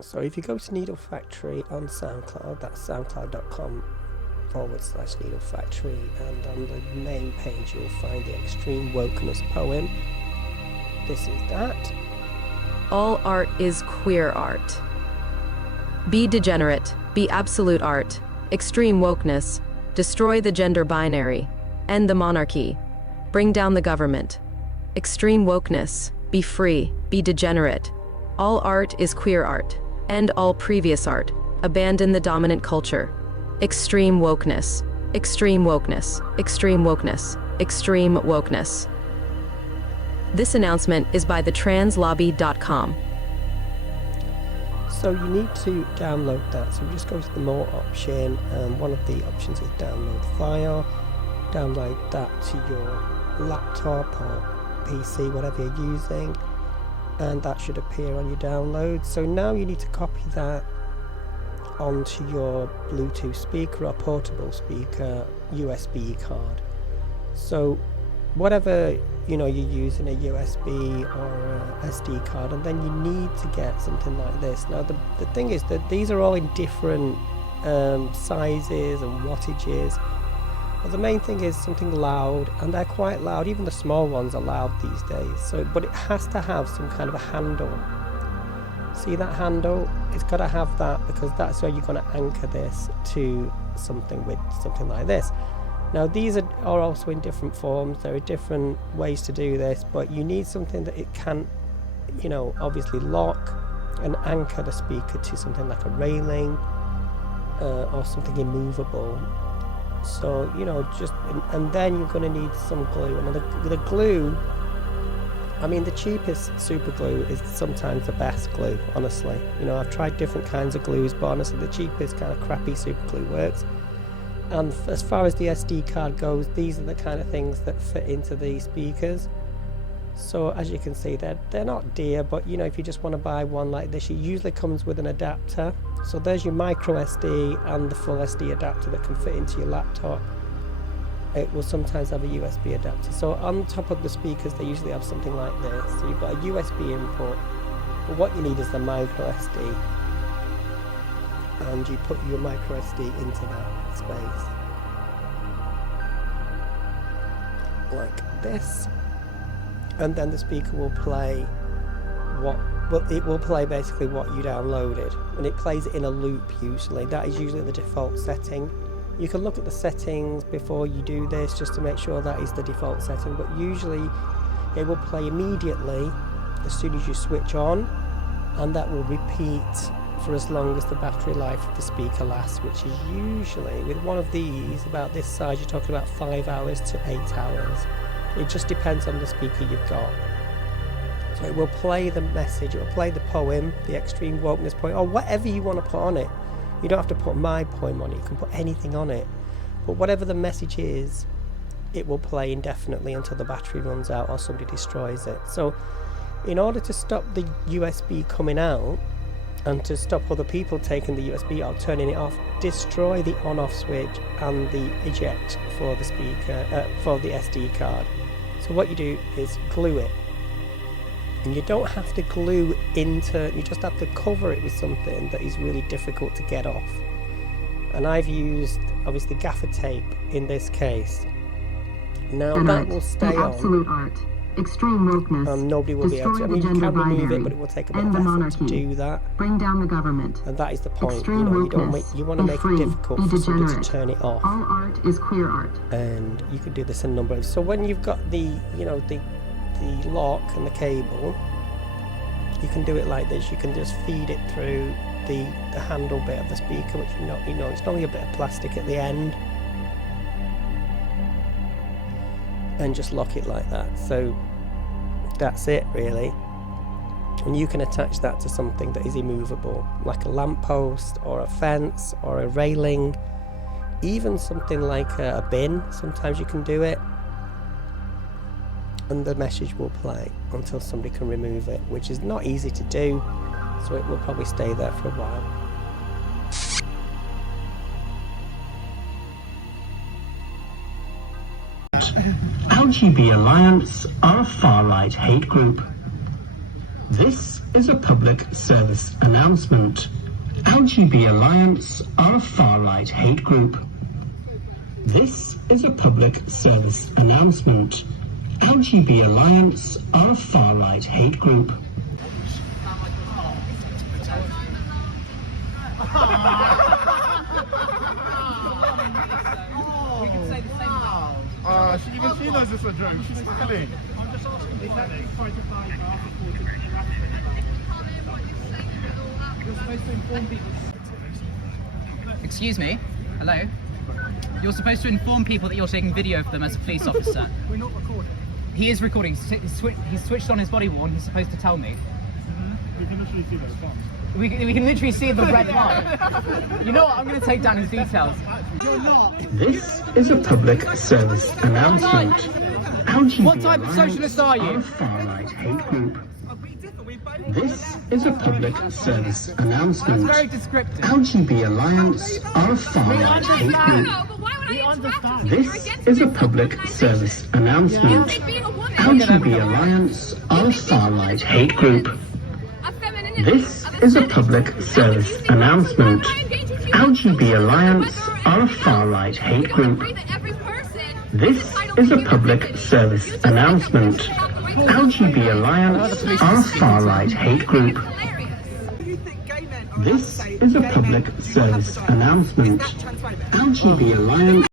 So if you go to Needle Factory on SoundCloud, that's soundcloud.com/Needle Factory, and on the main page you'll find the Extreme Wokeness poem. This is that. All art is queer art. Be degenerate, be absolute art. Extreme wokeness. Destroy the gender binary. End the monarchy. Bring down the government. Extreme wokeness. Be free, be degenerate. All art is queer art. End all previous art. Abandon the dominant culture. Extreme wokeness. Extreme wokeness. Extreme wokeness. Extreme wokeness. This announcement is by thetranslobby.com. So you need to download that. So just go to the More option, and one of the options is download file. Download that to your laptop or PC, whatever you're using, and that should appear on your download. So now you need to copy that onto your Bluetooth speaker or portable speaker USB card. So whatever you're using, a USB or a SD card, and then you need to get something like this. Now the thing is that these are all in different sizes and wattages, but the main thing is something loud, and they're quite loud. Even the small ones are loud these days. So but it has to have some kind of a handle. See that handle? It's got to have that, because that's where you're going to anchor this to something with something like this. Now these are also in different forms. There are different ways to do this, but you need something that it can, obviously lock and anchor the speaker to something like a railing or something immovable. So and then you're going to need some glue. And the glue, the cheapest super glue is sometimes the best glue, honestly. I've tried different kinds of glues, but honestly the cheapest kind of crappy super glue works. And as far as the SD card goes, these are the kind of things that fit into the speakers. So as you can see, they're not dear, but if you just want to buy one like this, it usually comes with an adapter. So there's your micro SD and the full SD adapter that can fit into your laptop. It will sometimes have a USB adapter. So on top of the speakers, they usually have something like this. So you've got a USB input, but what you need is the micro SD, and you put your micro SD into that space like this, and then the speaker will play it will play basically what you downloaded, and it plays it in a loop. Usually that is usually the default setting. You can look at the settings before you do this just to make sure that is the default setting, but usually it will play immediately as soon as you switch on, and that will repeat for as long as the battery life of the speaker lasts, which is usually, with one of these about this size, you're talking about 5 hours to 8 hours. It just depends on the speaker you've got. So it will play the message, it will play the poem, the Extreme Wokeness poem, or whatever you want to put on it. You don't have to put my poem on it, you can put anything on it. But whatever the message is, it will play indefinitely until the battery runs out or somebody destroys it. So in order to stop the USB coming out, and to stop other people taking the USB out, turning it off, destroy the on-off switch and the eject for the speaker, for the SD card. So what you do is glue it. And you don't have to glue into, you just have to cover it with something that is really difficult to get off. And I've used, obviously, gaffer tape in this case. Now that will stay on. Absolute art. Extreme wokeness. And nobody will be able to. You can remove it, but it will take a bit of effort to do that. Bring down the government. And that is the point. Extreme wokeness. You want to make it difficult for somebody to turn it off. All art is queer art. And you can do this in a number of. So when you've got the the lock and the cable, you can do it like this. You can just feed it through the handle bit of the speaker, which it's only a bit of plastic at the end, and just lock it like that. So that's it really. And you can attach that to something that is immovable, like a lamppost or a fence or a railing, even something like a bin. Sometimes you can do it, and the message will play until somebody can remove it, which is not easy to do, so it will probably stay there for a while. LGB Alliance are a far-right hate group. This is a public service announcement. LGB Alliance are a far-right hate group. This is a public service announcement. LGB Alliance are a far-right hate group. Even she knows it's a joke. She's silly. I'm just asking. Is that You're supposed to inform people. Excuse me? Hello? You're supposed to inform people that you're taking video of them as a police officer. We're not recording. He is recording. He's switched on his body worn. He's supposed to tell me. We can literally see those bumps. We can literally see the red line. You know what? I'm going to take down his details. You're not. This is a public service announcement. LGB What type of socialist are you? a far-right hate group. This is a public service announcement. That's very descriptive. LGB Alliance are a far-right hate group. This is a public service announcement. LGB Alliance are a far-right hate group. This is a public service announcement. LGB Alliance are a far-right hate group. This is a public service announcement. LGB Alliance are a far-right hate group. This is a public service announcement. LGB Alliance